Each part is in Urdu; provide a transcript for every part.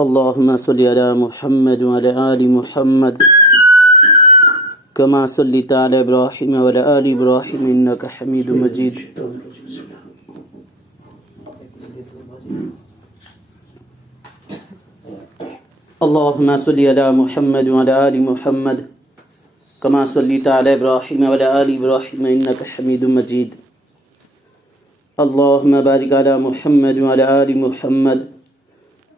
اللهم صل على محمد وعلى آل محمد كما صليت على إبراهيم وعلى آل إبراهيم إنك حميد مجيد. اللهم صل على محمد وعلى آل محمد كما صليت على إبراهيم وعلى آل إبراهيم إنك حميد مجيد. اللهم بارك على محمد وعلى آل محمد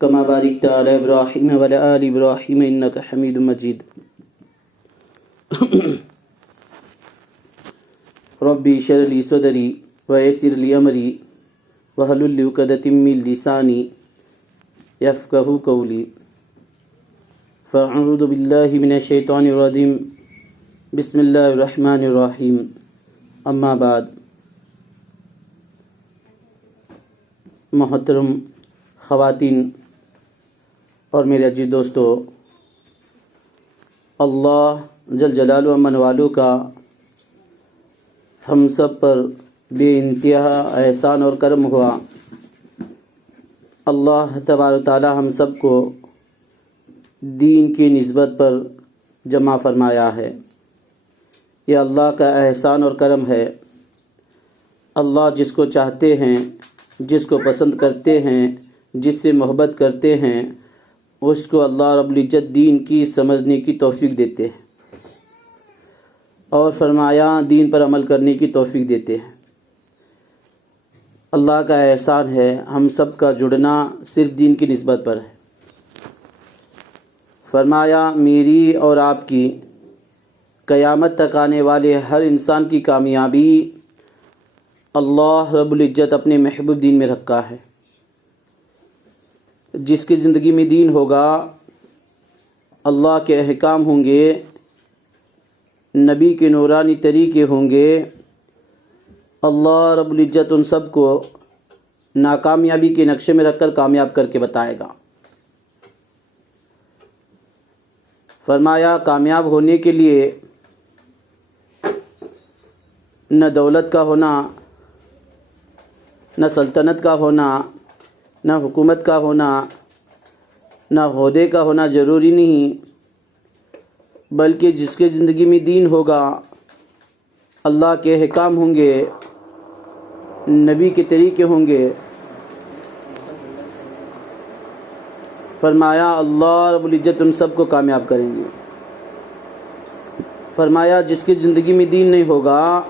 كما باركت على إبراهيم وعلى آل إبراهيم إنك حميد مجيد. ربي اشرح لي صدري ويسر لي أمري واحلل عقدة من لساني يفقهوا قولي. فأعوذ بالله من الشيطان الرجيم. بسم الله الرحمن الرحيم. اما بعد. محترم خواتین اور میرے عزیز دوستو، اللہ جل جلالہ و من والو کا ہم سب پر بے انتہا احسان اور کرم ہوا. اللہ تبارک و تعالی ہم سب کو دین کی نسبت پر جمع فرمایا ہے. یہ اللہ کا احسان اور کرم ہے. اللہ جس کو چاہتے ہیں، جس کو پسند کرتے ہیں، جس سے محبت کرتے ہیں، اس کو اللہ رب العزت دین کی سمجھنے کی توفیق دیتے ہیں اور فرمایا دین پر عمل کرنے کی توفیق دیتے ہیں. اللہ کا احسان ہے ہم سب کا جڑنا صرف دین کی نسبت پر ہے. فرمایا میری اور آپ کی قیامت تک آنے والے ہر انسان کی کامیابی اللہ رب العزت اپنے محبوب دین میں رکھا ہے. جس کی زندگی میں دین ہوگا، اللہ کے احکام ہوں گے، نبی کے نورانی طریقے ہوں گے، اللہ رب العزت ان سب کو ناکامیابی کے نقشے میں رکھ کر کامیاب کر کے بتائے گا. فرمایا کامیاب ہونے کے لیے نہ دولت کا ہونا، نہ سلطنت کا ہونا، نہ حکومت کا ہونا، نہ عہدے کا ہونا ضروری نہیں، بلکہ جس کے زندگی میں دین ہوگا، اللہ کے احکام ہوں گے، نبی کے طریقے ہوں گے، فرمایا اللہ رب العزت ان سب کو کامیاب کریں گے. فرمایا جس کی زندگی میں دین نہیں ہوگا،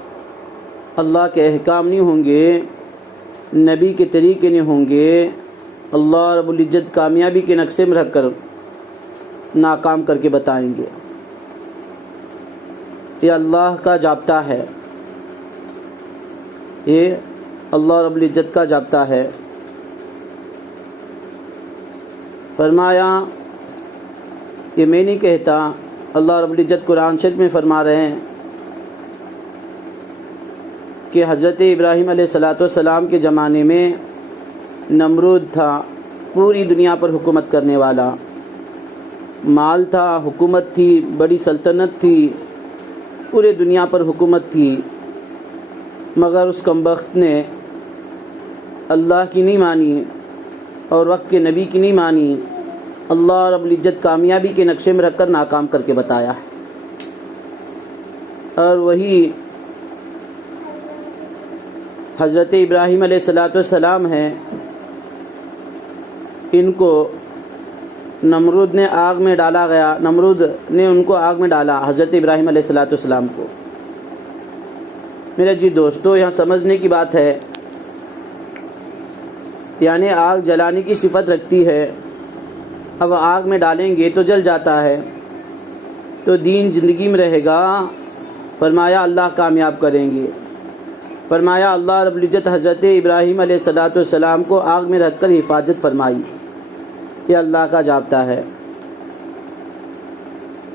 اللہ کے احکام نہیں ہوں گے، نبی کے طریقے نہیں ہوں گے، اللہ رب العزت کامیابی کے نقشے میں رکھ کر ناکام کر کے بتائیں گے. یہ اللہ کا ضابطہ ہے، یہ اللہ رب العزت کا ضابطہ ہے. فرمایا یہ میں نہیں کہتا، اللہ رب العزت قرآن شریف میں فرما رہے ہیں کہ حضرت ابراہیم علیہ السلام کے زمانے میں نمرود تھا، پوری دنیا پر حکومت کرنے والا. مال تھا، حکومت تھی، بڑی سلطنت تھی، پورے دنیا پر حکومت تھی، مگر اس کمبخت نے اللہ کی نہیں مانی اور وقت کے نبی کی نہیں مانی. اللہ رب العزت کامیابی کے نقشے میں رکھ کر ناکام کر کے بتایا ہے. اور وہی حضرت ابراہیم علیہ السلام ہیں. ان کو نمرود نے آگ میں ڈالا گیا، نمرود نے ان کو آگ میں ڈالا، حضرت ابراہیم علیہ السلام کو. میرے جی دوستو، یہاں سمجھنے کی بات ہے، یعنی آگ جلانے کی صفت رکھتی ہے. اب آگ میں ڈالیں گے تو جل جاتا ہے، تو دین زندگی میں رہے گا. فرمایا اللہ کامیاب کریں گے. فرمایا اللہ رب العزت حضرت ابراہیم علیہ السلام کو آگ میں رکھ کر حفاظت فرمائی. یہ اللہ کا ضابطہ ہے.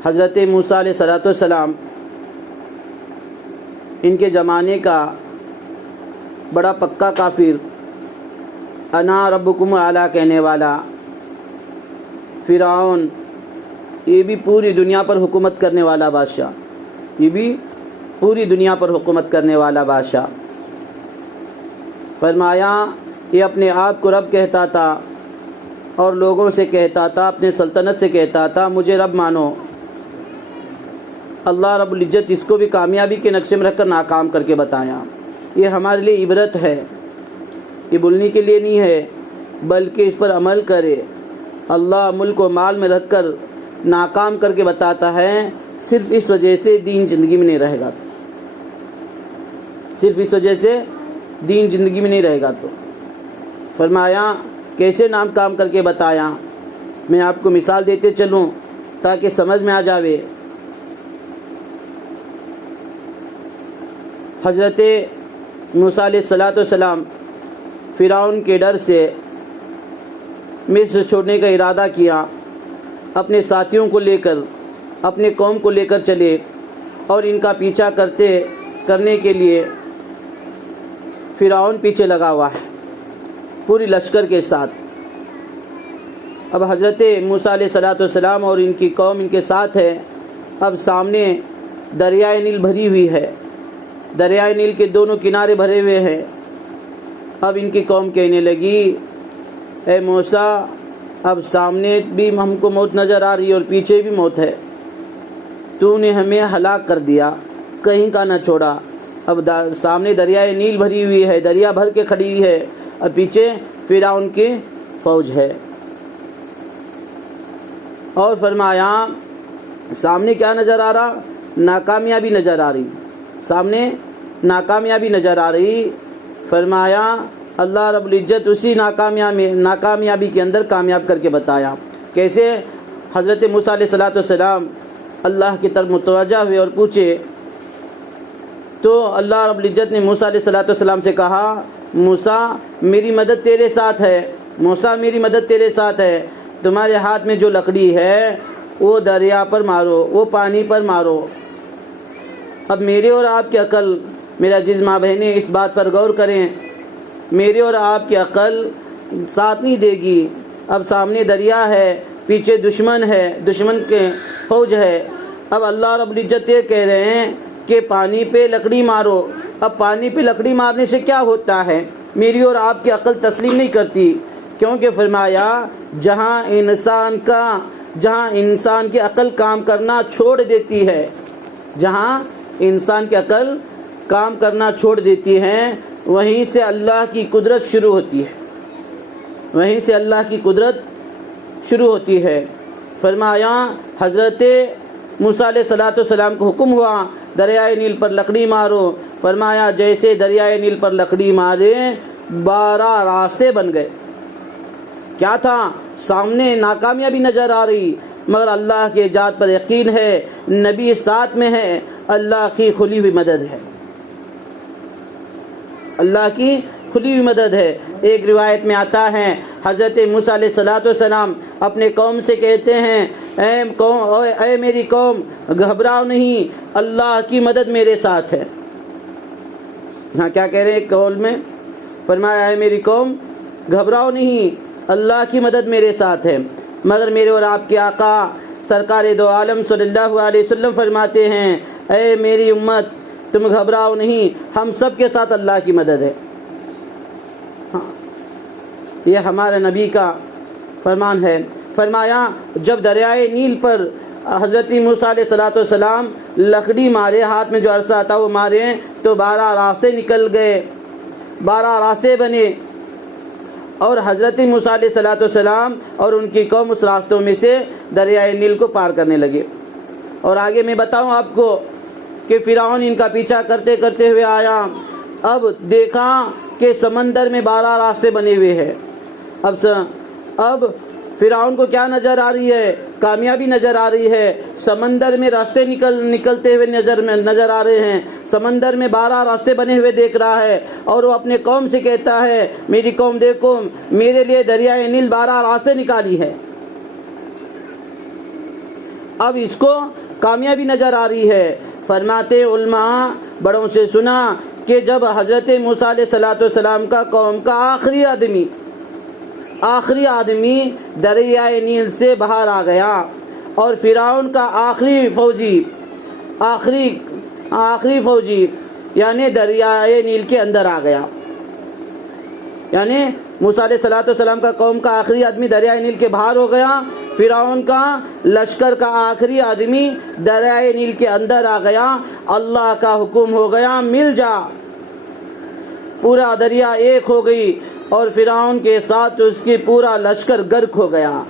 حضرت موسیٰ علیہ السلام ان کے زمانے کا بڑا پکا کافر، انا ربکم اعلیٰ کہنے والا فرعون، یہ بھی پوری دنیا پر حکومت کرنے والا بادشاہ، یہ بھی پوری دنیا پر حکومت کرنے والا بادشاہ. فرمایا یہ اپنے آپ کو رب کہتا تھا، اور لوگوں سے کہتا تھا، اپنے سلطنت سے کہتا تھا مجھے رب مانو۔ اللہ رب العزت اس کو بھی کامیابی کے نقشے میں رکھ کر ناکام کر کے بتایا۔ یہ ہمارے لیے عبرت ہے، یہ بولنے کے لیے نہیں ہے بلکہ اس پر عمل کرے۔ اللہ ملک و مال میں رکھ کر ناکام کر کے بتاتا ہے، صرف اس وجہ سے دین زندگی میں نہیں رہے گا، صرف اس وجہ سے دین زندگی میں نہیں رہے گا۔ تو فرمایا کیسے ناکام کر کے بتایا، میں آپ کو مثال دیتے چلوں تاکہ سمجھ میں آ جاوے۔ حضرت موسیٰ علیہ السلام فرعون کے ڈر سے مصر چھوڑنے کا ارادہ کیا، اپنے ساتھیوں کو لے کر، اپنے قوم کو لے کر چلے اور ان کا پیچھا کرنے کے لیے فرعون پیچھے لگا ہوا ہے پوری لشکر کے ساتھ۔ اب حضرت موسیٰ علیہ السلام اور ان کی قوم ان کے ساتھ ہے۔ اب سامنے دریائے نیل بھری ہوئی ہے، دریائے نیل کے دونوں کنارے بھرے ہوئے ہیں۔ اب ان کی قوم کہنے لگی اے موسیٰ اب سامنے بھی ہم کو موت نظر آ رہی ہے اور پیچھے بھی موت ہے، تو نے ہمیں ہلاک کر دیا، کہیں کا نہ چھوڑا۔ اب سامنے دریائے نیل بھری ہوئی ہے، دریا بھر کے کھڑی ہوئی ہے، اب پیچھے فرعون کی فوج ہے۔ اور فرمایا سامنے کیا نظر آ رہا؟ ناکامیابی نظر آ رہی، سامنے ناکامیابی نظر آ رہی۔ فرمایا اللہ رب العزت اسی ناکامیابی کے اندر کامیاب کر کے بتایا۔ کیسے؟ حضرت موسیٰ علیہ السلام اللہ کی طرف متوجہ ہوئے اور پوچھے تو اللہ رب العزت نے موسیٰ علیہ السلام سے کہا موسیٰ میری مدد تیرے ساتھ ہے، موسیٰ میری مدد تیرے ساتھ ہے، تمہارے ہاتھ میں جو لکڑی ہے وہ دریا پر مارو، وہ پانی پر مارو۔ اب میرے اور آپ کی عقل، میرا عزیز ماں بہنیں اس بات پر غور کریں، میرے اور آپ کی عقل ساتھ نہیں دے گی۔ اب سامنے دریا ہے، پیچھے دشمن ہے، دشمن کے فوج ہے۔ اب اللہ رب العزت یہ کہہ رہے ہیں کہ پانی پہ لکڑی مارو۔ اب پانی پہ لکڑی مارنے سے کیا ہوتا ہے؟ میری اور آپ کی عقل تسلیم نہیں کرتی، کیونکہ فرمایا جہاں انسان کی عقل کام کرنا چھوڑ دیتی ہے، جہاں انسان کی عقل کام کرنا چھوڑ دیتی ہے وہیں سے اللہ کی قدرت شروع ہوتی ہے، وہیں سے اللہ کی قدرت شروع ہوتی ہے۔ فرمایا حضرت موسیٰ علیہ السلام کو حکم ہوا دریائے نیل پر لکڑی مارو۔ فرمایا جیسے دریائے نیل پر لکڑی مارے 12 راستے بن گئے۔ کیا تھا؟ سامنے ناکامیابی نظر آ رہی، مگر اللہ کے ذات پر یقین ہے، نبی ساتھ میں ہے، اللہ کی کھلی ہوئی مدد ہے، اللہ کی کھلی ہوئی مدد ہے۔ ایک روایت میں آتا ہے حضرت موسیٰ علیہ السلام اپنے قوم سے کہتے ہیں اے میری قوم گھبراؤ نہیں، اللہ کی مدد میرے ساتھ ہے۔ ہاں کیا کہہ رہے ہیں قول میں؟ فرمایا اے میری قوم گھبراؤ نہیں، اللہ کی مدد میرے ساتھ ہے۔ مگر میرے اور آپ کے آقا سرکار دو عالم صلی اللہ علیہ وسلم فرماتے ہیں اے میری امت تم گھبراؤ نہیں، ہم سب کے ساتھ اللہ کی مدد ہے۔ یہ ہمارے نبی کا فرمان ہے۔ فرمایا جب دریائے نیل پر حضرت موسیٰ علیہ السلام لکڑی مارے، ہاتھ میں جو عرصہ تھا وہ مارے تو 12 راستے نکل گئے، 12 راستے بنے، اور حضرت موسیٰ علیہ السلام اور ان کی قوم اس راستوں میں سے دریائے نیل کو پار کرنے لگے۔ اور آگے میں بتاؤں آپ کو کہ فرعون ان کا پیچھا کرتے کرتے ہوئے آیا، اب دیکھا کہ سمندر میں 12 راستے بنے ہوئے ہیں۔ اب فرعون کو کیا نظر آ رہی ہے؟ کامیابی نظر آ رہی ہے، سمندر میں راستے نکلتے ہوئے نظر آ رہے ہیں، سمندر میں 12 راستے بنے ہوئے دیکھ رہا ہے، اور وہ اپنے قوم سے کہتا ہے میری قوم دیکھو میرے لیے دریائے نیل 12 راستے نکالی ہے۔ اب اس کو کامیابی نظر آ رہی ہے۔ فرماتے علماء بڑوں سے سنا کہ جب حضرت موسیٰ علیہ السلام کا قوم کا آخری آدمی دریائے نیل سے باہر آ گیا اور فرعون کا آخری فوجی یعنی دریائے نیل کے اندر آ گیا، یعنی موسیٰ علیہ السلام کا قوم کا آخری آدمی دریائے نیل کے باہر ہو گیا، فرعون کا لشکر کا آخری آدمی دریائے نیل کے اندر آ گیا، اللہ کا حکم ہو گیا مل جا، پورا دریا ایک ہو گئی اور فرعون کے ساتھ اس کی پورا لشکر غرق ہو گیا،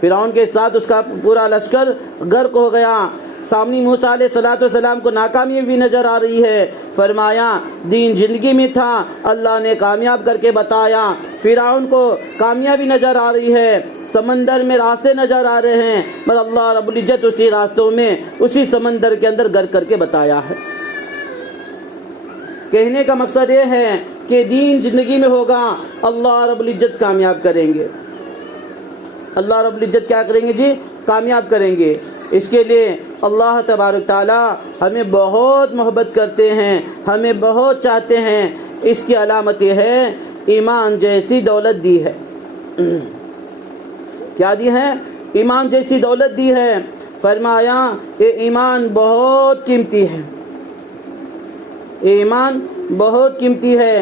فرعون کے ساتھ اس کا پورا لشکر غرق ہو گیا۔ سامنے موسیٰ علیہ السلام کو ناکامی بھی نظر آ رہی ہے، فرمایا دین زندگی میں تھا، اللہ نے کامیاب کر کے بتایا، فرعون کو کامیابی نظر آ رہی ہے، سمندر میں راستے نظر آ رہے ہیں، مگر اللہ رب العزت اسی راستوں میں اسی سمندر کے اندر غرق کر کے بتایا ہے۔ کہنے کا مقصد یہ ہے کہ دین زندگی میں ہوگا، اللہ رب العزت کامیاب کریں گے، اللہ رب العزت کیا کریں گے جی؟ کامیاب کریں گے۔ اس کے لیے اللہ تبارک تعالیٰ ہمیں بہت محبت کرتے ہیں، ہمیں بہت چاہتے ہیں، اس کی علامت یہ ہے ایمان جیسی دولت دی ہے۔ کیا دی ہے؟ ایمان جیسی دولت دی ہے۔ فرمایا یہ ایمان بہت قیمتی ہے، ایمان بہت قیمتی ہے۔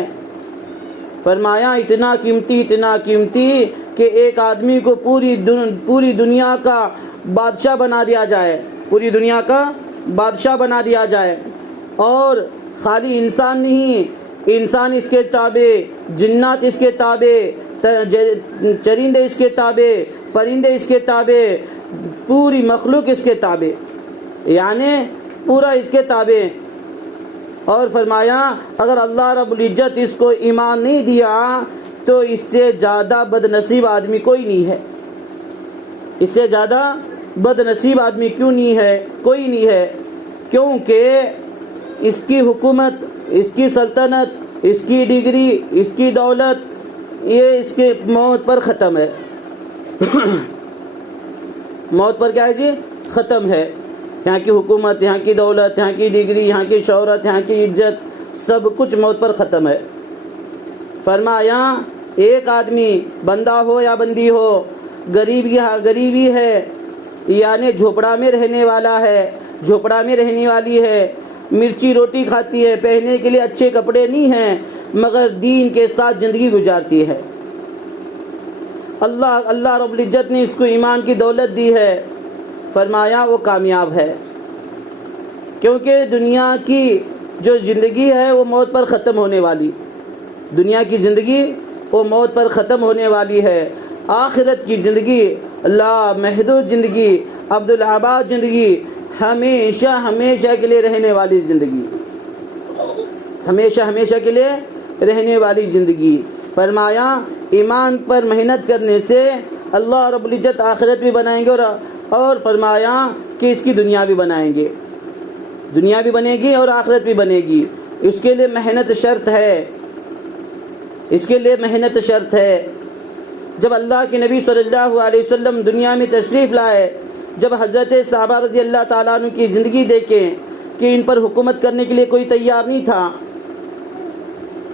فرمایا اتنا قیمتی کہ ایک آدمی کو پوری دنیا کا بادشاہ بنا دیا جائے، پوری دنیا کا بادشاہ بنا دیا جائے، اور خالی انسان نہیں، انسان اس کے تابع، جنات اس کے تابع، چرندے اس کے تابع، پرندے اس کے تابع، پوری مخلوق اس کے تابع، یعنی پورا اس کے تابع۔ اور فرمایا اگر اللہ رب العزت اس کو ایمان نہیں دیا تو اس سے زیادہ بد نصیب آدمی کوئی نہیں ہے، اس سے زیادہ بد نصیب آدمی کیوں نہیں ہے؟ کوئی نہیں ہے، کیونکہ اس کی حکومت، اس کی سلطنت، اس کی ڈگری، اس کی دولت یہ اس کے موت پر ختم ہے۔ موت پر کیا ہے جی؟ ختم ہے۔ یہاں کی حکومت، یہاں کی دولت، یہاں کی ڈگری، یہاں کی شہرت، یہاں کی عزت، سب کچھ موت پر ختم ہے۔ فرمایا ایک آدمی بندہ ہو یا بندی ہو، غریبی ہے، یعنی جھوپڑا میں رہنے والا ہے، جھوپڑا میں رہنے والی ہے، مرچی روٹی کھاتی ہے، پہننے کے لیے اچھے کپڑے نہیں ہیں، مگر دین کے ساتھ زندگی گزارتی ہے، اللہ رب العزت نے اس کو ایمان کی دولت دی ہے، فرمایا وہ کامیاب ہے، کیونکہ دنیا کی جو زندگی ہے وہ موت پر ختم ہونے والی، دنیا کی زندگی وہ موت پر ختم ہونے والی ہے، آخرت کی زندگی لا محدود زندگی، عبدالآباد زندگی، ہمیشہ کے لیے رہنے والی زندگی، ہمیشہ کے لیے رہنے والی زندگی۔ فرمایا ایمان پر محنت کرنے سے اللہ رب العزت آخرت بھی بنائیں گے، اور فرمایا کہ اس کی دنیا بھی بنائیں گے، دنیا بھی بنے گی اور آخرت بھی بنے گی۔ اس کے لیے محنت شرط ہے، اس کے لیے محنت شرط ہے۔ جب اللہ کے نبی صلی اللہ علیہ وسلم دنیا میں تشریف لائے، جب حضرت صحابہ رضی اللہ تعالیٰ عنہ کی زندگی دیکھیں کہ ان پر حکومت کرنے کے لیے کوئی تیار نہیں تھا،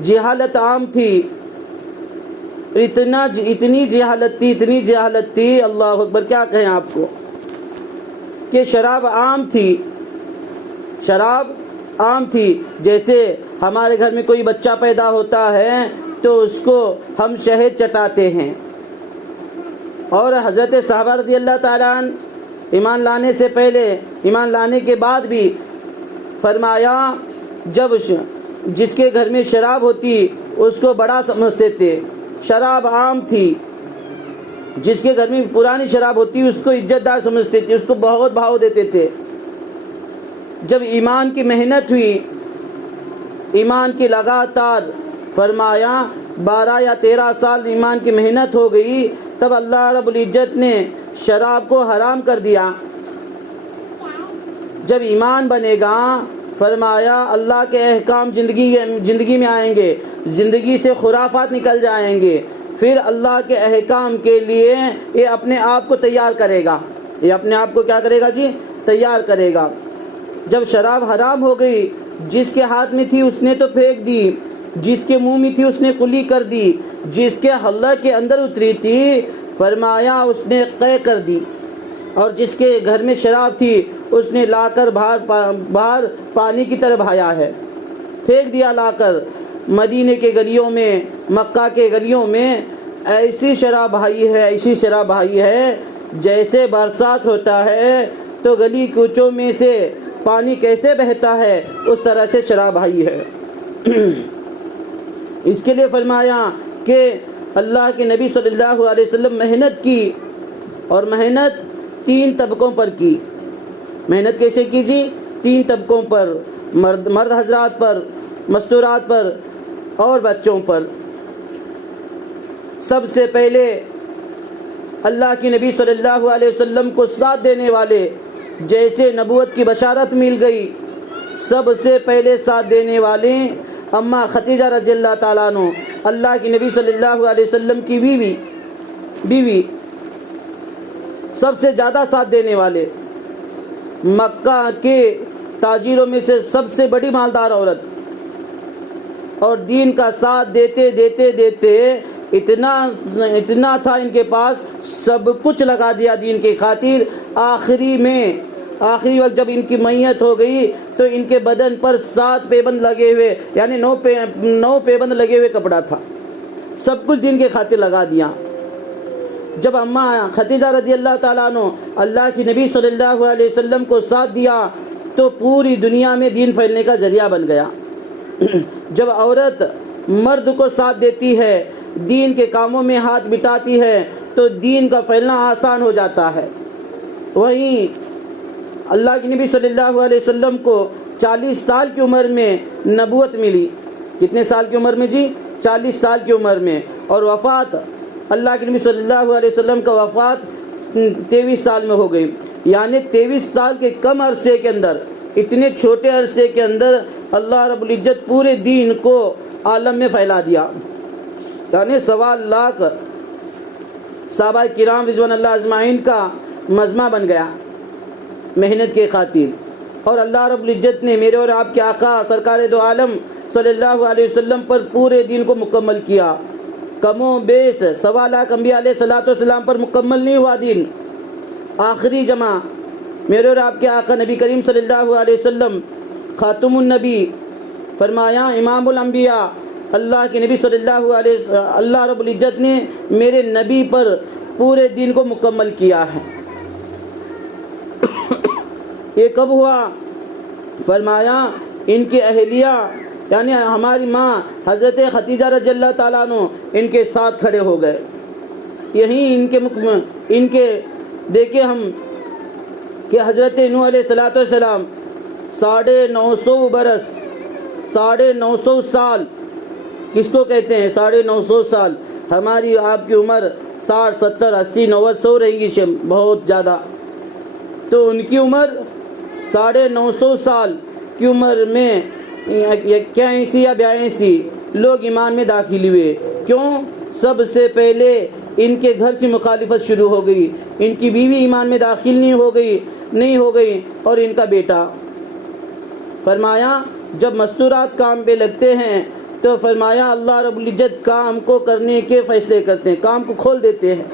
جہالت عام تھی، اتنی جہالت تھی، اللہ اکبر کیا کہیں آپ کو، کہ شراب عام تھی، جیسے ہمارے گھر میں کوئی بچہ پیدا ہوتا ہے تو اس کو ہم شہد چٹاتے ہیں، اور حضرت صحابہ رضی اللہ تعالیٰ عنہ ایمان لانے سے پہلے، ایمان لانے کے بعد بھی فرمایا جب جس کے گھر میں شراب ہوتی اس کو بڑا سمجھتے تھے، شراب عام تھی، جس کے گھر میں پرانی شراب ہوتی اس کو عزت دار سمجھتے تھے، اس کو بہت بھاؤ دیتے تھے۔ جب ایمان کی محنت ہوئی، ایمان کی لگاتار، فرمایا 12 یا 13 سال ایمان کی محنت ہو گئی، تب اللہ رب العزت نے شراب کو حرام کر دیا۔ جب ایمان بنے گا، فرمایا اللہ کے احکام زندگی میں آئیں گے، زندگی سے خرافات نکل جائیں گے، پھر اللہ کے احکام کے لیے یہ اپنے آپ کو تیار کرے گا، یہ اپنے آپ کو کیا کرے گا جی؟ تیار کرے گا۔ جب شراب حرام ہو گئی، جس کے ہاتھ میں تھی اس نے تو پھینک دی، جس کے منہ میں تھی اس نے کلی کر دی، جس کے حلق کے اندر اتری تھی فرمایا اس نے قے کر دی، اور جس کے گھر میں شراب تھی اس نے لا کر باہر پانی کی طرح بہایا ہے، پھینک دیا لا کر۔ مدینے کے گلیوں میں، مکہ کے گلیوں میں ایسی شراب بہائی ہے جیسے برسات ہوتا ہے تو گلی کوچوں میں سے پانی کیسے بہتا ہے اس طرح سے شراب بہائی ہے۔ اس کے لیے فرمایا کہ اللہ کے نبی صلی اللہ علیہ وسلم محنت کی، اور محنت 3 طبقوں پر کی۔ محنت کیسے کی جی؟ 3 طبقوں پر، مرد حضرات پر، مستورات پر اور بچوں پر۔ سب سے پہلے اللہ کی نبی صلی اللہ علیہ وسلم کو ساتھ دینے والے، جیسے نبوت کی بشارت مل گئی، سب سے پہلے ساتھ دینے والے اماں خدیجہ رضی اللہ تعالیٰ عنہ، اللہ کی نبی صلی اللہ علیہ وسلم کی بیوی، سب سے زیادہ ساتھ دینے والے، مکہ کے تاجروں میں سے سب سے بڑی مالدار عورت، اور دین کا ساتھ دیتے دیتے دیتے اتنا تھا ان کے پاس، سب کچھ لگا دیا دین کی خاطر۔ آخری وقت جب ان کی میت ہو گئی تو ان کے بدن پر 7 پیبند لگے ہوئے، یعنی 9 پیبند لگے ہوئے کپڑا تھا، سب کچھ دین کے خاطر لگا دیا۔ جب اماں خدیجہ رضی اللہ تعالیٰ عنہ اللہ کی نبی صلی اللہ علیہ وسلم کو ساتھ دیا تو پوری دنیا میں دین پھیلنے کا ذریعہ بن گیا۔ جب عورت مرد کو ساتھ دیتی ہے، دین کے کاموں میں ہاتھ بٹاتی ہے تو دین کا پھیلنا آسان ہو جاتا ہے۔ وہیں اللہ کے نبی صلی اللہ علیہ وسلم کو 40 سال کی عمر میں نبوت ملی۔ کتنے سال کی عمر میں جی؟ 40 سال کی عمر میں، اور وفات اللہ کے نبی صلی اللہ علیہ وسلم کا وفات 23 سال میں ہو گئی۔ یعنی 23 سال کے کم عرصے کے اندر، اتنے چھوٹے عرصے کے اندر اللہ رب العزت پورے دین کو عالم میں پھیلا دیا۔ یعنی 1.25 لاکھ صحابہ کرام رضوان اللہ اجمعین کا مجمع بن گیا محنت کے خاطر، اور اللہ رب العزت نے میرے اور آپ کے آقا سرکار دو عالم صلی اللہ علیہ وسلم پر پورے دین کو مکمل کیا۔ کم و بیش 1.25 لاکھ انبیاء علیہ السلام پر مکمل نہیں ہوا دین۔ آخری جمع میرے اور آپ کے آقا نبی کریم صلی اللہ علیہ وسلم خاتم النبی، فرمایا امام الانبیاء، اللہ کے نبی صلی اللہ رب العزت نے میرے نبی پر پورے دین کو مکمل کیا ہے۔ یہ کب ہوا؟ فرمایا ان کی اہلیہ یعنی ہماری ماں حضرت خدیجہ رضی اللہ تعالیٰ عنہ ان کے ساتھ کھڑے ہو گئے۔ یہیں ان کے دیکھیں ہم کہ حضرت نوح علیہ السلام 950 برس، 950 سال، کس کو کہتے ہیں 950 سال؟ ہماری آپ کی عمر 60 70 80 90 100 رہیں گی بہت زیادہ، تو ان کی عمر 950 سال کی عمر میں 81 یا 82 لوگ ایمان میں داخل ہوئے۔ کیوں؟ سب سے پہلے ان کے گھر سے مخالفت شروع ہو گئی، ان کی بیوی ایمان میں داخل نہیں ہو گئی اور ان کا بیٹا۔ فرمایا جب مستورات کام پہ لگتے ہیں تو فرمایا اللہ رب العزت کام کو کرنے کے فیصلے کرتے ہیں، کام کو کھول دیتے ہیں۔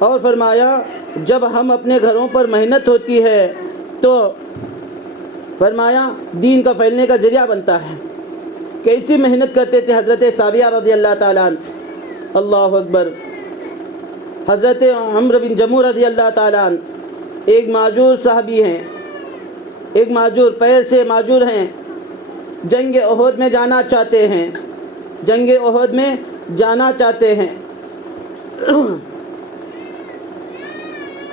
اور فرمایا جب ہم اپنے گھروں پر محنت ہوتی ہے تو فرمایا دین کا پھیلنے کا ذریعہ بنتا ہے۔ کیسی محنت کرتے تھے حضرت صابیہ رضی اللہ تعالیٰ عنہ، اللہ اکبر، حضرت عمرو بن جموح رضی اللہ تعالیٰ عنہ، ایک معذور صحابی ہیں، ایک معذور، پیر سے معذور ہیں، جنگ احد میں جانا چاہتے ہیں،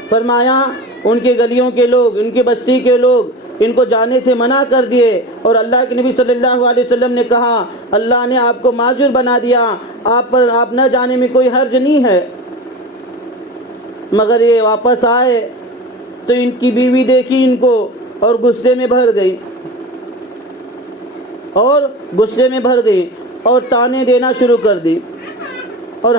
فرمایا ان کے گلیوں کے لوگ، ان کی بستی کے لوگ ان کو جانے سے منع کر دیے، اور اللہ کے نبی صلی اللہ علیہ وسلم نے کہا اللہ نے آپ کو معذور بنا دیا، آپ نہ جانے میں کوئی حرج نہیں ہے۔ مگر یہ واپس آئے تو ان کی بیوی دیکھی ان کو اور غصے میں بھر گئی اور تانے دینا شروع کر دی، اور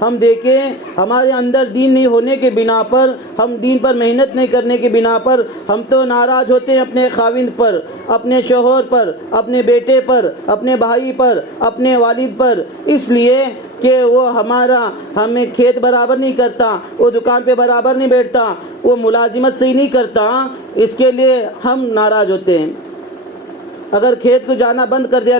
ہم دیکھیں ہمارے اندر دین نہیں ہونے کے بنا پر، ہم دین پر محنت نہیں کرنے کے بنا پر ہم تو ناراض ہوتے ہیں اپنے خاوند پر، اپنے شوہر پر، اپنے بیٹے پر، اپنے بھائی پر، اپنے والد پر، اس لیے کہ وہ ہمیں کھیت برابر نہیں کرتا، وہ دکان پہ برابر نہیں بیٹھتا، وہ ملازمت صحیح نہیں کرتا، اس کے لیے ہم ناراض ہوتے ہیں۔ اگر کھیت کو جانا بند کر دیا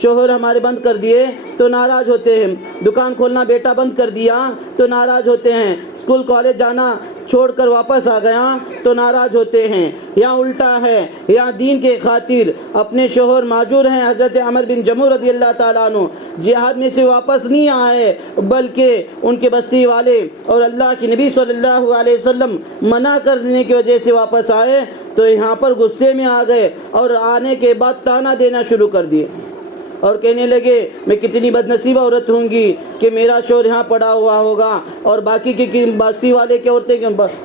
شوہر ہمارے بند کر دیے تو ناراض ہوتے ہیں، دکان کھولنا بیٹا بند کر دیا تو ناراض ہوتے ہیں، اسکول کالج جانا چھوڑ کر واپس آ گیا تو ناراض ہوتے ہیں، یا الٹا ہے، یا دین کے خاطر اپنے شوہر معذور ہیں۔ حضرت عمر بن جموح رضی اللہ تعالیٰ عنہ جہاد میں سے واپس نہیں آئے، بلکہ ان کے بستی والے اور اللہ کے نبی صلی اللہ علیہ وسلم منع کر دینے کی وجہ سے واپس آئے تو یہاں پر غصے میں آ گئے اور آنے کے بعد تانا دینا شروع کر دیے اور کہنے لگے میں کتنی بد نصیب عورت ہوں گی کہ میرا شوہر یہاں پڑا ہوا ہوگا، اور باقی کی بستی والے کی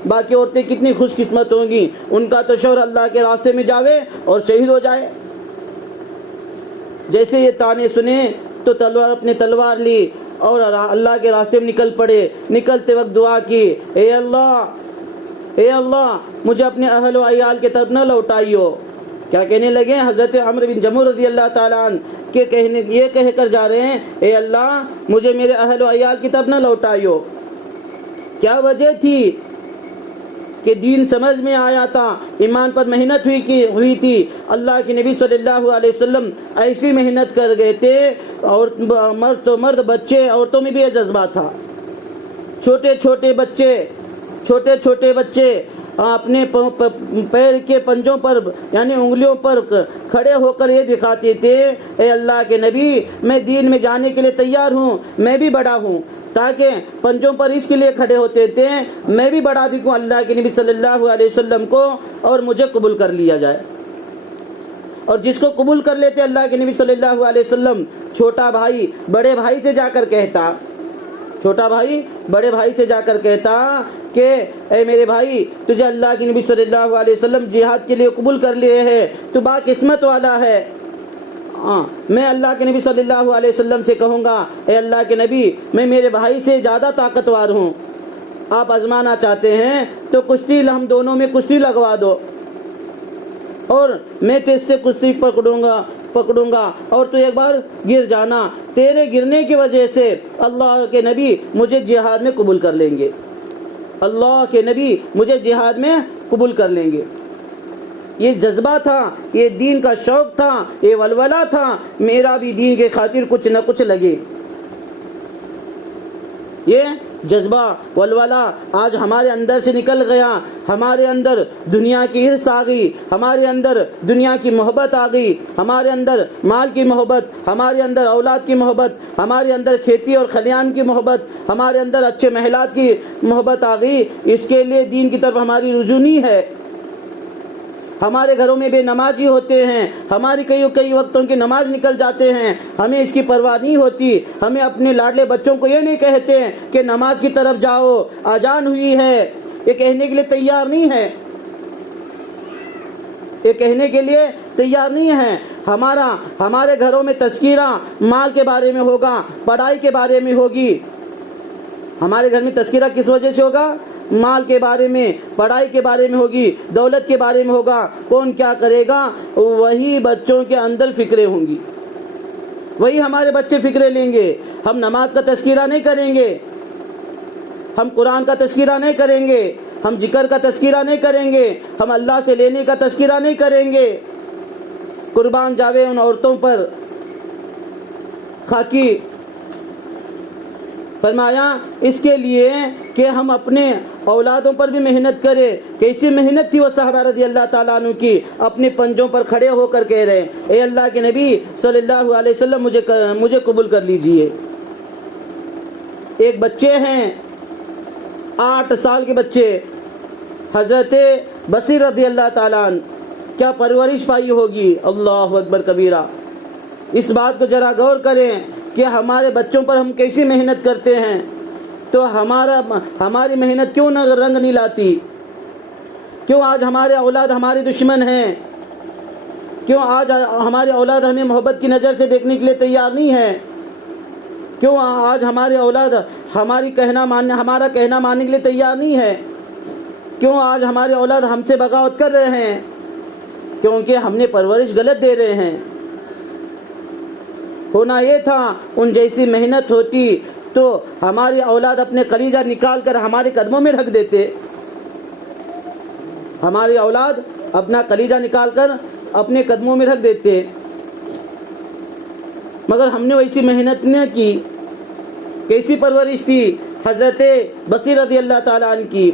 باقی عورتیں کتنی خوش قسمت ہوں گی، ان کا تو شوہر اللہ کے راستے میں جاوے اور شہید ہو جائے۔ جیسے یہ تانے سنے تو اپنے تلوار لی اور اللہ کے راستے میں نکل پڑے۔ نکلتے وقت دعا کی، اے اللہ مجھے اپنے اہل و عیال کے طرف نہ لوٹائیو۔ کیا کہنے لگے؟ حضرت عمر بن جموح رضی اللہ تعالیٰ عنہ یہ کہہ کر جا رہے ہیں، اے اللہ مجھے میرے اہل و عیال کی طرف نہ لوٹائیو۔ کیا وجہ تھی؟ کہ دین سمجھ میں آیا تھا، ایمان پر محنت ہوئی تھی، اللہ کے نبی صلی اللہ علیہ وسلم ایسی محنت کر گئے تھے، اور مرد بچے عورتوں میں بھی یہ جذبہ تھا۔ چھوٹے چھوٹے بچے اپنے پیر کے پنجوں پر یعنی انگلیوں پر کھڑے ہو کر یہ دکھاتے تھے، اے اللہ کے نبی میں دین میں جانے کے لیے تیار ہوں، میں بھی بڑا ہوں، تاکہ پنجوں پر اس کے لیے کھڑے ہوتے تھے میں بھی بڑا دکھوں اللہ کے نبی صلی اللہ علیہ وسلم کو اور مجھے قبول کر لیا جائے۔ اور جس کو قبول کر لیتے اللہ کے نبی صلی اللہ علیہ وسلم، چھوٹا بھائی بڑے بھائی سے جا کر کہتا کہ اے میرے بھائی تجھے اللہ کے نبی صلی اللہ علیہ وسلم جہاد کے لیے قبول کر لیے ہیں، تو با قسمت والا ہے۔ میں اللہ کے نبی صلی اللہ علیہ وسلم سے کہوں گا، اے اللہ کے نبی میں میرے بھائی سے زیادہ طاقتور ہوں، آپ آزمانا چاہتے ہیں تو کشتی ہم دونوں میں کشتی لگوا دو، اور میں تجھ سے کشتی پکڑوں گا اور تو ایک بار گر جانا، تیرے گرنے کی وجہ سے اللہ کے نبی مجھے جہاد میں قبول کر لیں گے، اللہ کے نبی مجھے جہاد میں قبول کر لیں گے۔ یہ جذبہ تھا، یہ دین کا شوق تھا، یہ ولولہ تھا، میرا بھی دین کے خاطر کچھ نہ کچھ لگے۔ یہ جذبہ ولولہ آج ہمارے اندر سے نکل گیا، ہمارے اندر دنیا کی ہرس آ گئی، ہمارے اندر دنیا کی محبت آ گئی، ہمارے اندر مال کی محبت، ہمارے اندر اولاد کی محبت، ہمارے اندر کھیتی اور کھلیان کی محبت، ہمارے اندر اچھے محلات کی محبت آ گئی۔ اس کے لیے دین کی طرف ہماری رجوع نہیں ہے۔ ہمارے گھروں میں بے نمازی ہوتے ہیں، ہماری کئی وقتوں کی نماز نکل جاتے ہیں، ہمیں اس کی پرواہ نہیں ہوتی۔ ہمیں اپنے لاڈلے بچوں کو یہ نہیں کہتے کہ نماز کی طرف جاؤ، اذان ہوئی ہے، یہ کہنے کے لیے تیار نہیں ہے، یہ کہنے کے لیے تیار نہیں ہے۔ ہمارے گھروں میں تذکیرہ مال کے بارے میں ہوگا، پڑھائی کے بارے میں ہوگی۔ ہمارے گھر میں تذکیرہ کس وجہ سے ہوگا؟ مال کے بارے میں، پڑھائی کے بارے میں ہوگی، دولت کے بارے میں ہوگا۔ کون کیا کرے گا؟ وہی بچوں کے اندر فکریں ہوں گی، وہی ہمارے بچے فکریں لیں گے۔ ہم نماز کا تذکیرہ نہیں کریں گے، ہم قرآن کا تذکیرہ نہیں کریں گے، ہم ذکر کا تذکیرہ نہیں کریں گے، ہم اللہ سے لینے کا تذکیرہ نہیں کریں گے۔ قربان جاوے ان عورتوں پر۔ خاکی فرمایا اس کے لیے کہ ہم اپنے اولادوں پر بھی محنت کریں۔ کیسی محنت تھی وہ صحابہ رضی اللہ تعالیٰ عنہ کی، اپنے پنجوں پر کھڑے ہو کر کہہ رہے ہیں اے اللہ کے نبی صلی اللہ علیہ وسلم مجھے قبول کر لیجئے۔ ایک بچے ہیں 8 سال کے بچے، حضرت بصیر رضی اللہ تعالیٰ عنہ، کیا پرورش پائی ہوگی، اللہ اکبر کبیرہ۔ اس بات کو ذرا غور کریں کہ ہمارے بچوں پر ہم کیسی محنت کرتے ہیں، تو ہماری محنت کیوں نہ رنگ نہیں لاتی؟ کیوں آج ہمارے اولاد ہمارے دشمن ہیں؟ کیوں آج ہمارے اولاد ہمیں محبت کی نظر سے دیکھنے کے لیے تیار نہیں ہے؟ کیوں آج ہمارے اولاد ہمارا کہنا ماننے کے لیے تیار نہیں ہے؟ کیوں آج ہمارے اولاد ہم سے بغاوت کر رہے ہیں؟ کیونکہ ہم نے پرورش غلط دے رہے ہیں۔ ہونا یہ تھا ان جیسی محنت ہوتی تو ہماری اولاد اپنے کلیجہ نکال کر ہمارے قدموں میں رکھ دیتے، ہماری اولاد اپنا کلیجہ نکال کر اپنے قدموں میں رکھ دیتے، مگر ہم نے ویسی محنت نہ کی۔ کیسی پرورش تھی حضرت بصیر رضی اللہ تعالیٰ عنہ کی؟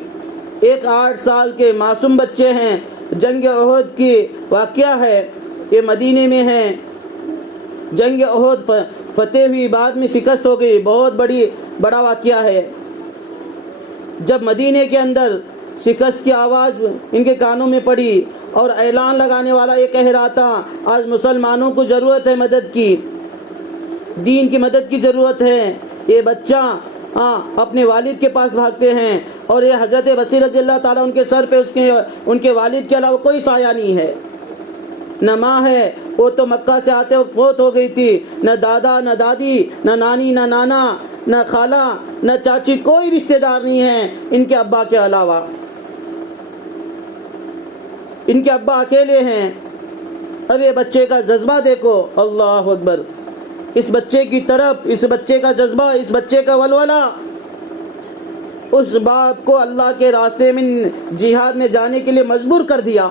ایک 8 سال کے معصوم بچے ہیں۔ جنگ احد کی واقعہ ہے، یہ مدینے میں ہے۔ جنگ احد فتح ہوئی، بعد میں شکست ہو گئی، بہت بڑا واقعہ ہے۔ جب مدینے کے اندر شکست کی آواز ان کے کانوں میں پڑی اور اعلان لگانے والا یہ کہہ رہا تھا آج مسلمانوں کو ضرورت ہے مدد کی، دین کی مدد کی ضرورت ہے، یہ بچہ اپنے والد کے پاس بھاگتے ہیں، اور یہ حضرت بصیر رضی اللہ تعالیٰ ان کے سر پہ ان کے والد کے علاوہ کوئی سایہ نہیں ہے، نہ ماں ہے، وہ تو مکہ سے آتے وقت فوت ہو گئی تھی، نہ دادا نہ دادی نہ نانی نہ نانا نہ خالہ نہ چاچی، کوئی رشتہ دار نہیں ہے ان کے ابا کے علاوہ، ان کے ابا اکیلے ہیں۔ اب یہ بچے کا جذبہ دیکھو، اللہ اکبر، اس بچے کی طرف، اس بچے کا جذبہ، اس بچے کا ولولہ، اس باپ کو اللہ کے راستے میں جہاد میں جانے کے لیے مجبور کر دیا،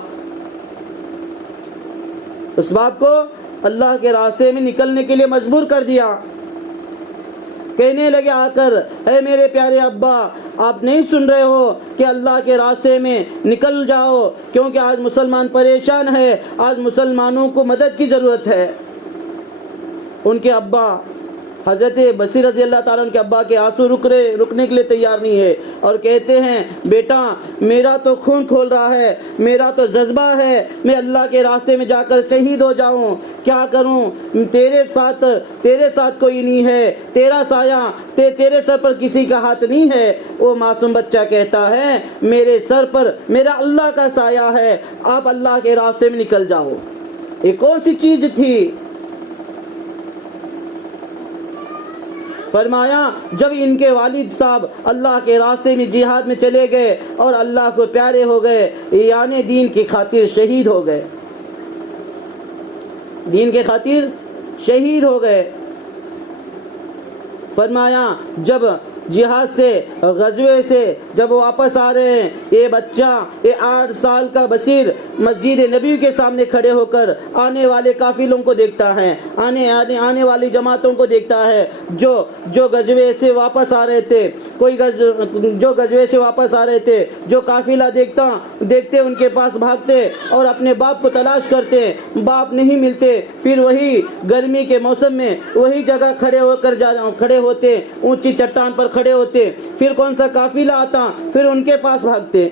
اس باپ کو اللہ کے راستے میں نکلنے کے لیے مجبور کر دیا۔ کہنے لگے آ کر، اے میرے پیارے ابا، آپ نہیں سن رہے ہو کہ اللہ کے راستے میں نکل جاؤ، کیونکہ آج مسلمان پریشان ہے، آج مسلمانوں کو مدد کی ضرورت ہے۔ ان کے ابا حضرت بصیر رضی اللہ تعالیٰ ان کے ابا کے آنسو رکنے کے لیے تیار نہیں ہے، اور کہتے ہیں بیٹا میرا تو خون کھول رہا ہے، میرا تو جذبہ ہے، میں اللہ کے راستے میں جا کر شہید ہو جاؤں، کیا کروں، تیرے ساتھ کوئی نہیں ہے، تیرا سایہ تیرے سر پر کسی کا ہاتھ نہیں ہے۔ وہ معصوم بچہ کہتا ہے میرے سر پر میرا اللہ کا سایہ ہے، آپ اللہ کے راستے میں نکل جاؤ۔ یہ کون سی چیز تھی؟ فرمایا جب ان کے والد صاحب اللہ کے راستے میں جہاد میں چلے گئے اور اللہ کو پیارے ہو گئے، یعنی دین کی خاطر شہید ہو گئے، دین کے خاطر شہید ہو گئے۔ فرمایا جب جہاد سے، غزوے سے جب واپس آ رہے ہیں، یہ بچہ، یہ 8 سال کا بصیر مسجد نبی کے سامنے کھڑے ہو کر آنے والے قافلوں کو دیکھتا ہے، آنے والی جماعتوں کو دیکھتا ہے جو غزوے سے واپس آ رہے تھے، جو غزوے سے واپس آ رہے تھے، جو قافلہ دیکھتے ان کے پاس بھاگتے اور اپنے باپ کو تلاش کرتے، باپ نہیں ملتے، پھر وہی گرمی کے موسم میں وہی جگہ کھڑے ہوتے، اونچی چٹان پر کھڑے ہوتے، پھر کون سا قافلہ آتا پھر ان کے پاس بھاگتے،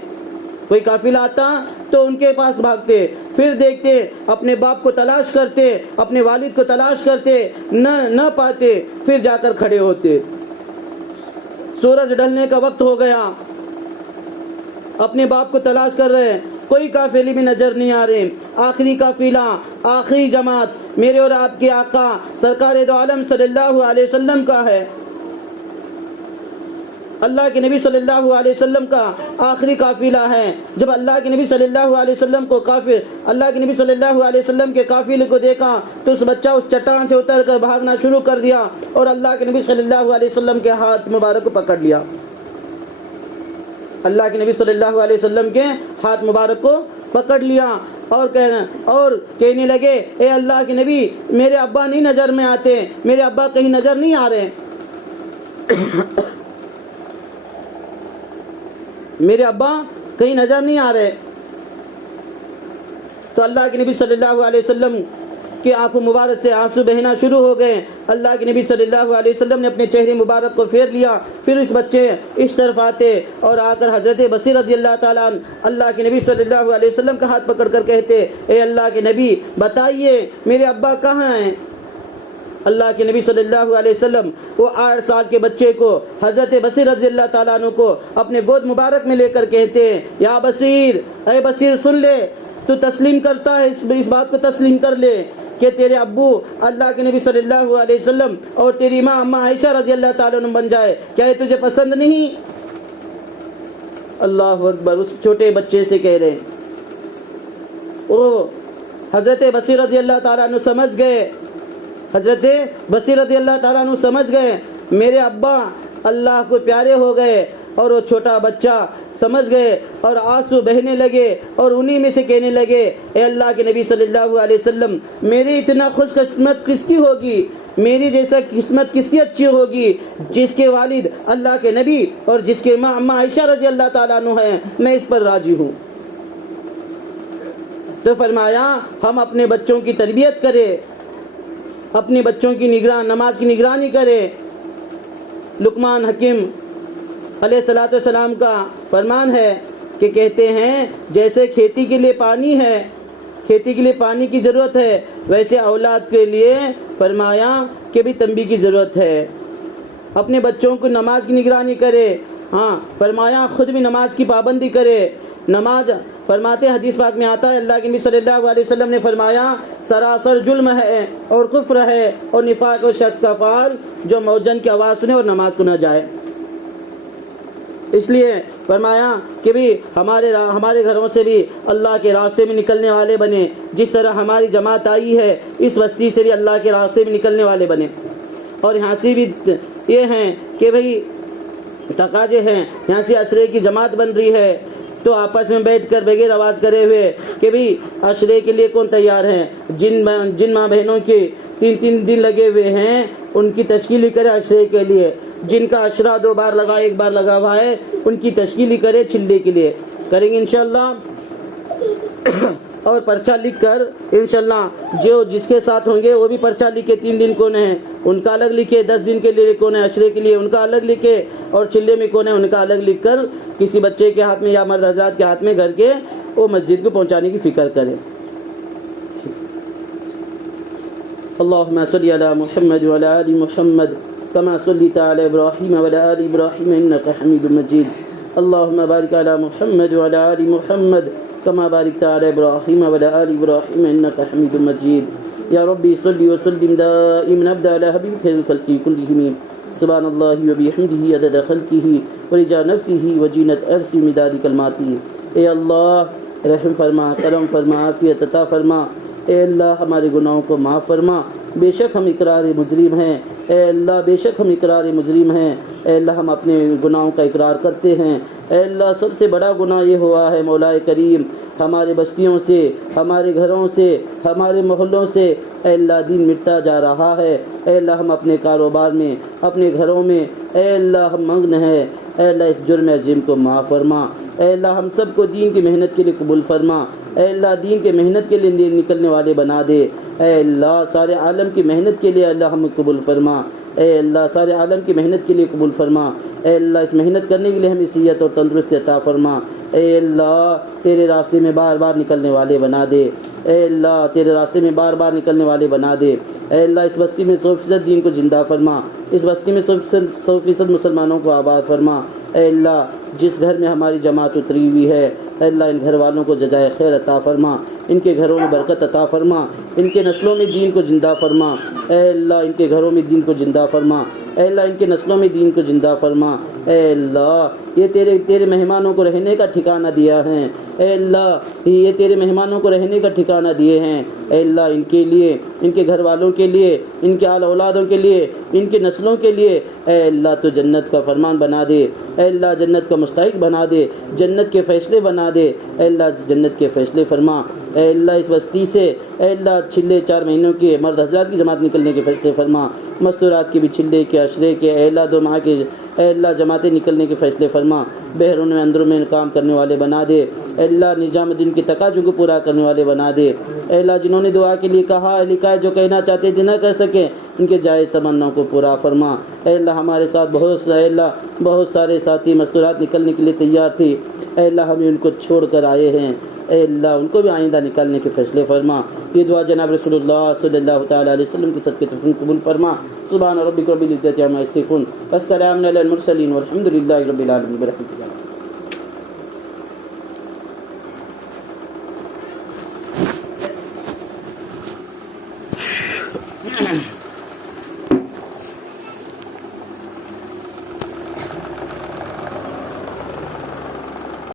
کوئی قافلہ آتا تو ان کے پاس بھاگتے، پھر دیکھتے، اپنے باپ کو تلاش کرتے، اپنے والد کو تلاش کرتے، نہ پاتے، پھر جا کر کھڑے ہوتے۔ سورج ڈھلنے کا وقت ہو گیا، اپنے باپ کو تلاش کر رہے ہیں، کوئی قافلے بھی نظر نہیں آ رہے۔ آخری قافلہ، آخری جماعت میرے اور آپ کے آقا سرکار دو عالم صلی اللہ علیہ وسلم کا ہے، اللہ کے نبی صلی اللہ علیہ وسلم کا آخری قافلہ ہے۔ جب اللہ کے نبی صلی اللہ علیہ وسلم کے قافلے کو دیکھا تو اس بچہ اس چٹان سے اتر کر بھاگنا شروع کر دیا اور اللہ کے نبی صلی اللہ علیہ وسلم کے ہاتھ مبارک کو پکڑ لیا، اللہ کے نبی صلی اللہ علیہ وسلم کے ہاتھ مبارک کو پکڑ لیا اور کہنے لگے اے اللہ کے نبی، میرے ابا نہیں نظر میں آتے، میرے ابا کہیں نظر نہیں آ رہے، میرے ابا کہیں نظر نہیں آ رہے۔ تو اللہ کے نبی صلی اللہ علیہ وسلم کی آنکھوں مبارک سے آنسو بہنا شروع ہو گئے۔ اللہ کے نبی صلی اللہ علیہ وسلم نے اپنے چہرے مبارک کو پھیر لیا، پھر اس بچے اس طرف آتے اور آ کر حضرت بصیر رضی اللہ تعالیٰ عنہ اللہ کے نبی صلی اللہ علیہ وسلم کا ہاتھ پکڑ کر کہتے اے اللہ کے نبی بتائیے میرے ابا کہاں ہیں؟ اللہ کے نبی صلی اللہ علیہ وسلم وہ 8 سال کے بچے کو، حضرت بصیر رضی اللہ تعالیٰ عنہ کو اپنے گود مبارک میں لے کر کہتے ہیں یا بصیر، اے بصیر سن لے، تو تسلیم کرتا ہے، اس بات کو تسلیم کر لے کہ تیرے ابو اللہ کے نبی صلی اللہ علیہ وسلم اور تیری ماں اماں عائشہ رضی اللہ تعالیٰ عنہ بن جائے، کیا یہ تجھے پسند نہیں؟ اللہ اکبر، اس چھوٹے بچے سے کہہ رہے ہیں۔ وہ حضرت بصیر رضی اللہ تعالیٰ عنہ سمجھ گئے، حضرت بصیر رضی اللہ تعالیٰ عنہ سمجھ گئے میرے ابا اللہ کو پیارے ہو گئے، اور وہ چھوٹا بچہ سمجھ گئے اور آنسو بہنے لگے اور انہی میں سے کہنے لگے اے اللہ کے نبی صلی اللہ علیہ وسلم میری اتنا خوش قسمت کس کی ہوگی، میری جیسا قسمت کس کی اچھی ہوگی جس کے والد اللہ کے نبی اور جس کے ماں اماں عائشہ رضی اللہ تعالیٰ عنہ ہیں، میں اس پر راضی ہوں۔ تو فرمایا ہم اپنے بچوں کی تربیت کریں، اپنے بچوں کی نماز کی نگرانی کریں۔ لقمان حکیم علیہ السلام کا فرمان ہے کہ کہتے ہیں جیسے کھیتی کے لیے پانی ہے، کھیتی کے لیے پانی کی ضرورت ہے، ویسے اولاد کے لیے فرمایا کہ بھی تنبیہ کی ضرورت ہے۔ اپنے بچوں کو نماز کی نگرانی کرے، فرمایا خود بھی نماز کی پابندی کرے۔ نماز فرماتے حدیث پاک میں آتا ہے اللہ کے نبی صلی اللہ علیہ وسلم نے فرمایا سراسر ظلم ہے اور کفر ہے اور نفاق اور شخص کا فعال جو مؤذن کی آواز سنے اور نماز کو نہ جائے۔ اس لیے فرمایا کہ بھی ہمارے گھروں سے بھی اللہ کے راستے میں نکلنے والے بنے، جس طرح ہماری جماعت آئی ہے اس بستی سے بھی اللہ کے راستے میں نکلنے والے بنے۔ اور یہاں سے بھی یہ ہیں کہ بھئی تقاضے ہیں، یہاں سے عشرے کی جماعت بن رہی ہے تو آپس میں بیٹھ کر بغیر آواز کرے ہوئے کہ بھی عشرے کے لیے کون تیار ہیں، جن ماں بہنوں کے 3 دن لگے ہوئے ہیں ان کی تشکیل کرے عشرے کے لیے، جن کا عشرہ 2 بار لگا 1 بار لگا ہوا ہے ان کی تشکیل کرے چلے کے لیے، کریں گے انشاءاللہ۔ اور پرچہ لکھ کر انشاءاللہ جو جس کے ساتھ ہوں گے وہ بھی پرچہ لکھے 3 دن کون ہیں ان کا الگ لکھے، 10 دن کے لیے کون ہے عشرے کے لیے ان کا الگ لکھے، اور چلے میں کون ہے ان کا الگ لکھ کر کسی بچے کے ہاتھ میں یا مرد حضرات کے ہاتھ میں گھر کے وہ مسجد کو پہنچانے کی فکر کریں۔ اللہم صلی علی محمد وعلی آل محمد کما صلیت علی ابراہیم وعلی آل ابراہیم انک حمید مجید۔ اللہم بارک علی محمد وعلی آل محمد کما بارکت علی ابراہیم وعلی آل ابراہیم انک حمید مجید۔ یا ربی صلی وسلم دائما ابدا علی حبیبک خیر الخلق کلہم سبحان اللہ وبحمدہ عدد خلقہ ورضا نفسہ وزینت عرشہ ومداد کلماتہ۔ اے اللہ رحم فرما، کرم فرما، عافیت عطا فرما۔ اے اللہ ہمارے گناہوں کو معاف فرما، بے شک ہم اقرار مجرم ہیں۔ اے اللہ بے شک ہم اقرار مجرم ہیں۔ اے اللہ ہم اپنے گناہوں کا اقرار کرتے ہیں۔ اے اللہ سب سے بڑا گناہ یہ ہوا ہے مولا کریم ہمارے بستیوں سے، ہمارے گھروں سے، ہمارے محلوں سے اے اللہ دین مٹتا جا رہا ہے۔ اے اللہ ہم اپنے کاروبار میں، اپنے گھروں میں اے اللہ ہم مگن ہیں۔ اے اللہ اس جرم عظیم کو معاف فرما۔ اے اللہ ہم سب کو دین کی محنت کے لیے قبول فرما۔ اے اللہ دین کے محنت کے لیے نکلنے والے بنا دے۔ اے اللہ سارے عالم کی محنت کے لیے اللہ ہم قبول فرما۔ اے اللہ سارے عالم کی محنت کے لیے قبول فرما۔ اے اللہ اس محنت کرنے کے لیے ہمیں صحت اور تندرستی عطا فرما۔ اے اللہ تیرے راستے میں بار بار نکلنے والے بنا دے۔ اے اللہ تیرے راستے میں بار بار نکلنے والے بنا دے۔ اے اللہ اس بستی میں 100% دین کو زندہ فرما، اس بستی میں 100% مسلمانوں کو آباد فرما۔ اے اللہ جس گھر میں ہماری جماعت اتری ہوئی ہے اے اللہ ان گھر والوں کو جزائے خیر عطا فرما، ان کے گھروں میں برکت عطا فرما، ان کے نسلوں میں دین کو زندہ فرما۔ اے اللہ ان کے گھروں میں دین کو زندہ فرما۔ اے اللہ ان کے نسلوں میں دین کو زندہ فرما۔ اے اللہ یہ تیرے مہمانوں کو رہنے کا ٹھکانہ دیا ہے۔ اے اللہ یہ تیرے مہمانوں کو رہنے کا ٹھکانہ دیے ہیں۔ اے اللہ ان کے لیے، ان کے گھر والوں کے لیے، ان کے آل اولادوں کے لیے، ان کے نسلوں کے لیے اے اللہ تو جنت کا فرمان بنا دے۔ اے اللہ جنت کا مستحق بنا دے، جنت کے فیصلے بنا دے۔ اے اللہ جنت کے فیصلے فرما۔ اے اللہ اس بستی سے اے اللہ چھلے 4 مہینوں کے مرد حضرات کی جماعت نکلنے کے فیصلے فرما، مستورات کے بھی چھلے کے عشرے کے اے اللہ 2 ماہ کے اے اللہ جماعتیں نکلنے کے فیصلے فرما، بحرون میں اندروں میں کام کرنے والے بنا دے۔ اے اللہ نظام دین کے تقاضوں کو پورا کرنے والے بنا دے۔ اے اللہ جنہوں نے دعا کے لیے کہا لکھا ہے جو کہنا چاہتے تھے نہ کہہ سکیں ان کے جائز تمناؤں کو پورا فرما۔ اے اللہ ہمارے ساتھ بہت سارے ساتھی مستورات نکلنے کے لیے تیار تھے، اے اللہ ہمیں ان کو چھوڑ کر آئے ہیں، اے اللہ ان کو بھی آئندہ نکالنے کے فیصلے فرما۔ یہ دعا جناب رسول اللہ صلی اللہ تعالیٰ علیہ وسلم کی صدقے قبول فرما۔ سبحان ربک رب العزت عما یصفون والسلام علی المرسلین والحمد للہ رب العالمین برحمتہ۔